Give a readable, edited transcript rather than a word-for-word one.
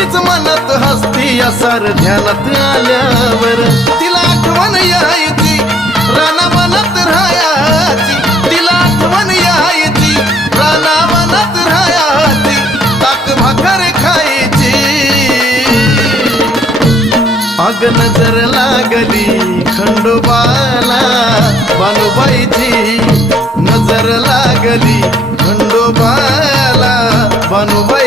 तीच मनात हसती असार ध्यानात आल्यावर तिला आठवण यायची रानावनात राहायची तिला आठवण यायची रानावनात राहायची ताक भाकर खायची अग नजर लागली खंडोबाला बानुबाईची नजर लागली खंडोबाला बानुबाई